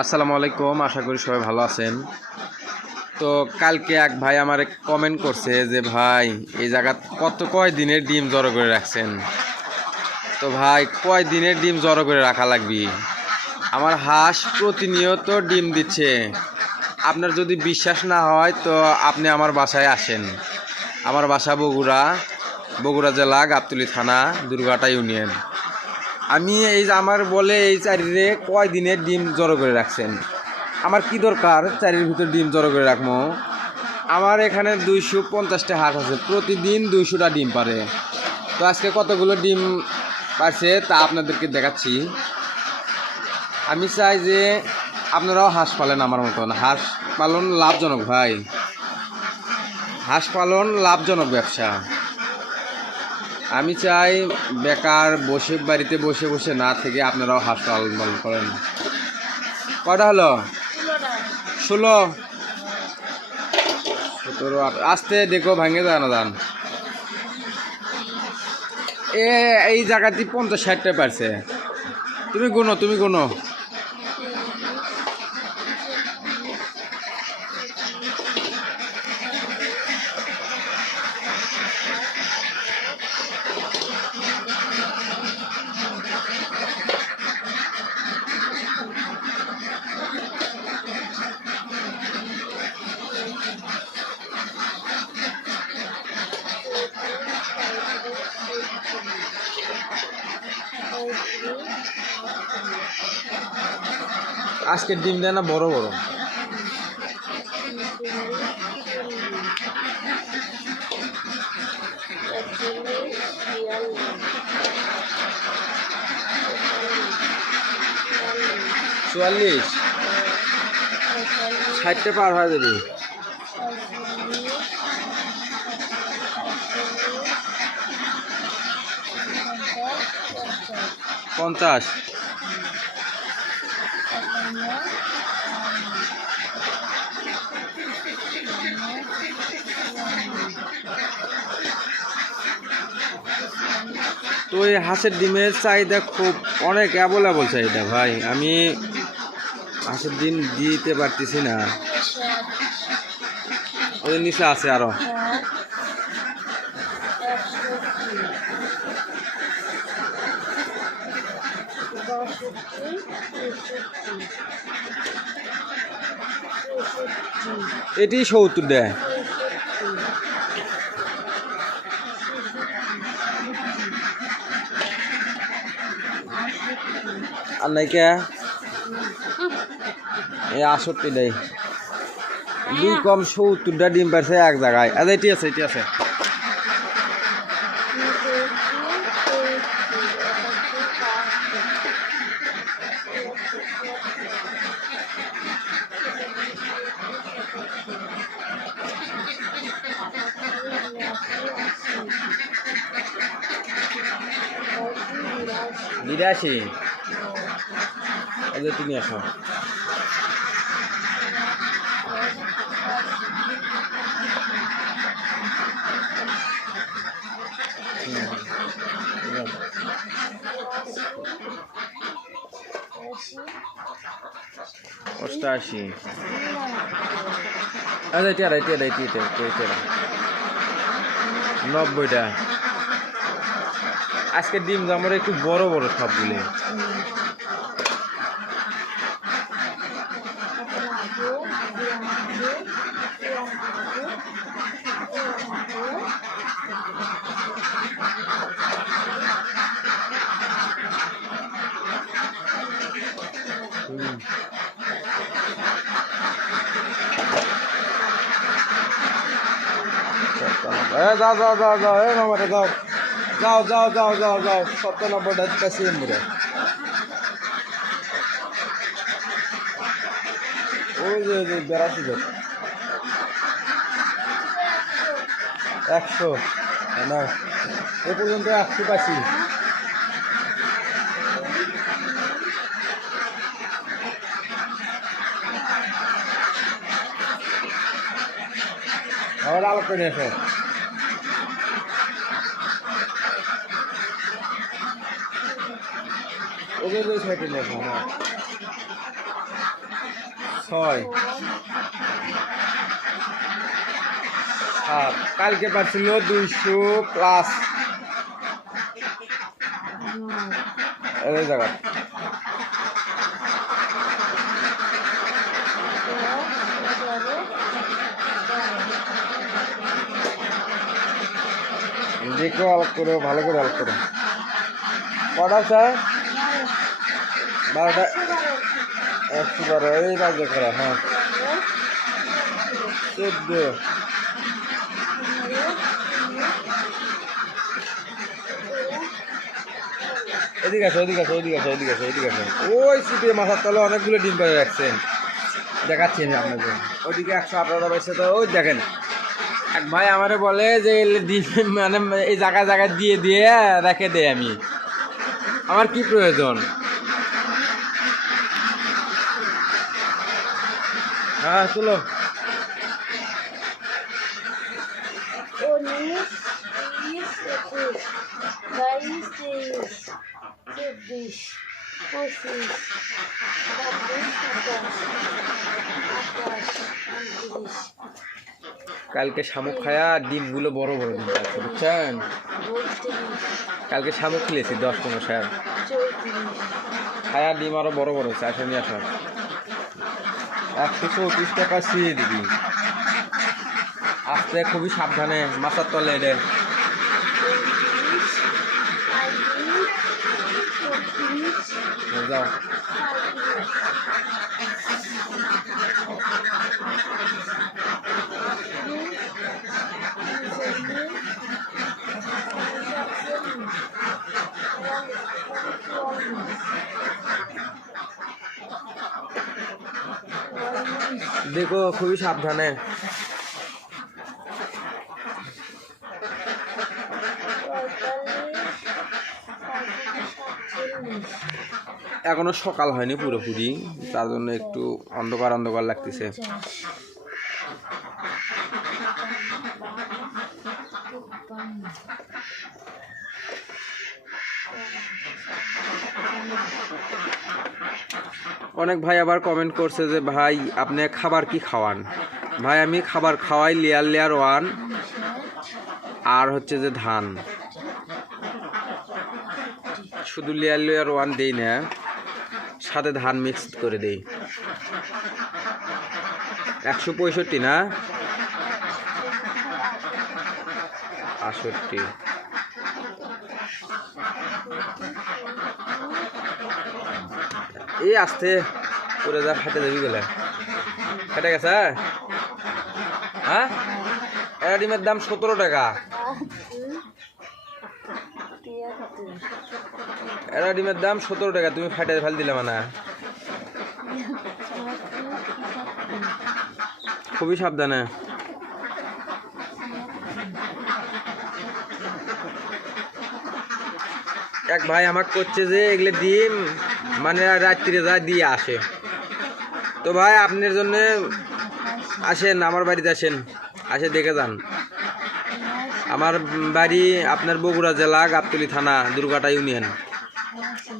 আসসালামু আলাইকুম, আশা করি সবাই ভালো আছেন। তো কালকে এক ভাই আমার কমেন্ট করছে যে ভাই এই জায়গা কয় দিনের ডিম জড়ো করে রাখছেন। তো ভাই কয় দিনের ডিম জড়ো করে রাখা লাগবে? আমার হাঁস প্রতিনিয়ত ডিম দিচ্ছে। আপনার যদি বিশ্বাস না হয় তো আপনি আমার বাসায় আসেন। আমার বাসা বগুড়া জেলা গাবতলী থানা দুর্গাটা ইউনিয়ন। আমি আমার বলে এই চারিরে কয় দিনের ডিম জড়ো করে রাখছেন। আমার কি দরকার চারির ভিতর ডিম জড়ো করে রাখবো? আমার এখানে 250টা হাঁস আছে, প্রতিদিন 200টা ডিম পারে। তো আজকে কতগুলো ডিম পারছে তা আপনাদেরকে দেখাচ্ছি। আমি চাই যে আপনারাও হাঁস পালেন আমার মতন। হাঁস পালন লাভজনক ভাই, হাঁস পালন লাভজনক ব্যবসা। আমি চাই বেকার বাড়িতে বসে বসে না থেকে আপনারাও হাঁস পালন করেন। কয়টা হলো? 16, 17, 18। আস্তে দেখো, ভাঙে যায় না যান। এই জায়গাতে 50-60টা পারছে। তুমি গুনো। আজকের ডিমটা না বড় বড়। চুয়াল্লিশ 60টা পার হয়ে যাবে। 50। তো এই হাঁসের ডিমের চাহিদা খুব অনেক অ্যাভেলেবল চাহিদা ভাই। আমি হাঁসের ডিম দিতে পারতেছি না। ওদের নিচে আছে আরো। এটি 70 দেয়। আর নাইকা এই 68 দেয়। 2 কম 70টা ডিম পারছে এক জায়গায়। আচ্ছা, এটি আছে। বিরাশি। তুমি আসো। অষ্টাশি। আচ্ছা, এটা 90টা। আজকে ডিম জামরে একটু বড় বড় সবগুলো। যাও এ মামাটা যাও 97টা কাছে মুড়ে। ওই যে 82 100 না, এ পর্যন্ত 100 পাইছি। আবার আলো করে এসো। ওদের সাইকেল দেখো। 6 7 কালকে পারছিল 200+ এই জায়গা দেখো আলাপ করো, ভালো করে আলাপ করো। কটা স্যার? 12টা 112 এই রাজ্য করা। হ্যাঁ 14 এদিকে আসো, এদিকে আসো, এদিকে আসো, এদিকে আসো, এদিকে আসো। ওই সিটে মাথার তলে অনেকগুলো ডিম পেড়ে রাখছেন, দেখাচ্ছি আমি আপনাদের। ওইদিকে 118 পাইছে। তো ওই দেখেন এক ভাই আমারে বলে যে ডিম মানে এই জায়গায় জায়গায় দিয়ে দিয়ে রেখে দেয় আমি, আমার কি প্রয়োজন? হ্যাঁ চলো। 19, 20, 21, 22, 23, 24, 25, 26, 27, 28, 29। কালকে শামুক খায়া ডিমগুলো বড় বড় ডিম আছে, বুঝছেন? কালকে শামুক খেলেছি 10-15 স্যার, খায়া ডিম আরো বড় বড় হচ্ছে। আসে নিয়ে আসার 134 টাকা সিয়ে দিবি। আসতে খুবই সাবধানে, মাথার তলে এডে। যাও দেখো খুবই সাবধানে। এখনো সকাল হয়নি পুরোপুরি, তার জন্য একটু অন্ধকার অন্ধকার লাগতেছে। অনেক ভাই আবার কমেন্ট করছে যে ভাই আপনি খাবার কি খাওয়ান? ভাই আমি খাবার খাওয়াই লেয়ার লেয়ার 1 আর হচ্ছে যে ধান। শুধু লেয়ার লেয়ার 1 দেই না, সাথে ধান মিক্স করে দেই। 165 না 68। এই আসতে করে যা ফাটে যাবি গেলে, ফেটে গেছে। হ্যাঁ এটা ডিমের দাম 17 টাকা। এটা ডিমের দাম 17 টাকা, তুমি ফাটে ফেল দিলে মানে। খুবই সাবধানে। এক ভাই আমাকে করছে যে এগুলো ডিম মানে রাত্রিরে যা দিয়ে আসে। তো ভাই আপনার জন্য আসেন, আমার বাড়িতে আসেন, আসে দেখে যান। আমার বাড়ি আপনার বগুড়া জেলা গাবতলী থানা দুর্গাটা ইউনিয়ন।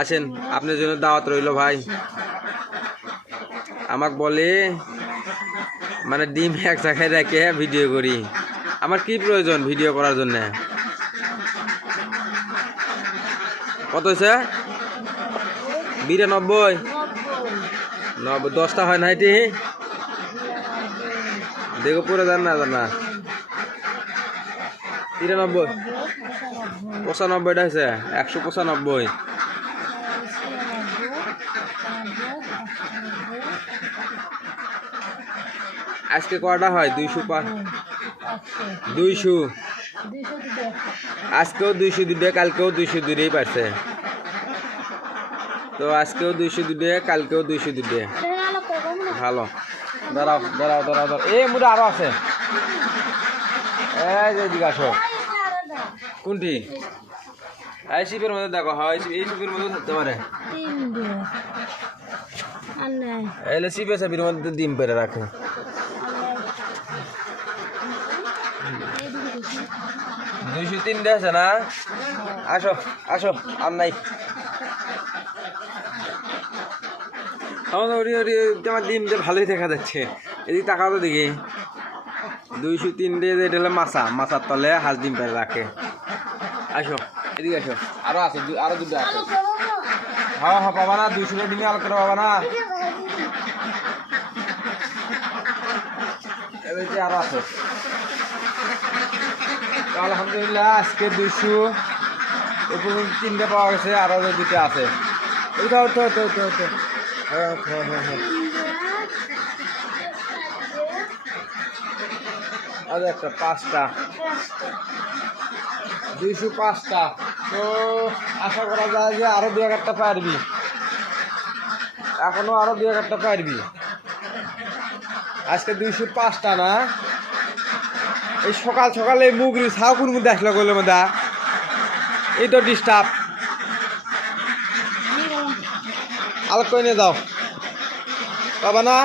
আসেন, আপনার জন্য দাওয়াত রইল ভাই। আমাকে বলে মানে ডিম এক জায়গায় রেখে ভিডিও করি, আমার কি প্রয়োজন ভিডিও করার জন্য? কত হয়েছে? 92 10টা হয় না এটি? দেখো পরে যান না জানা। 93 95টা হয়েছে 195। আজকে কটা হয়? 200 আজকেও 202, কালকেও 202 পারছে। তো আজকেও 202, কালকেও 202। ভালো। দাঁড়াও দাঁড়াও দাঁড়াও দাঁড়াও, এই মুড়ে আরো আছে। এই যে দিকে আসো। কোনটি? এই শিপের মধ্যে দেখো। হয় এই শিপের মধ্যে থাকতে পারে। এই শিপে শিপের মধ্যে ডিম পেড়ে রাখে। 203 আছে না? আসো আসো, আর নাই। আমার ডিম যে ভালোই দেখা যাচ্ছে, এদিকে টাকা তো দিকে 203 দিয়ে এটা হলো মাছার তলে হাঁস ডিম পেরে রাখে। আসো এদিকে আসো, আরো আছে, আরো দুটো আছে। হ্যাঁ হ্যাঁ পাবা না, 200 ডিমে আলো করে পাবা না, এদিকে আরো আছে। তো আলহামদুলিল্লাহ আজকে 200 উপর 3টে পাওয়া গেছে, আরো 2টা আছে। উঠাও তো তো তো তো, হ্যাঁ হ্যাঁ হ্যাঁ হ্যাঁ, আর একটা 5টা, 205টা। তো আশা করা যায় যে আরো 2-1টা পারবি, এখনো আরো 2-1টা পারবি। আজকে 205টা না, এই সকাল সকালে মুগরি ছাও কোন মধ্যে আসলো গেলে মধ্যে, এই তো ডিস্টার্ব। আলো কই নিয়ে যাও বাবা না।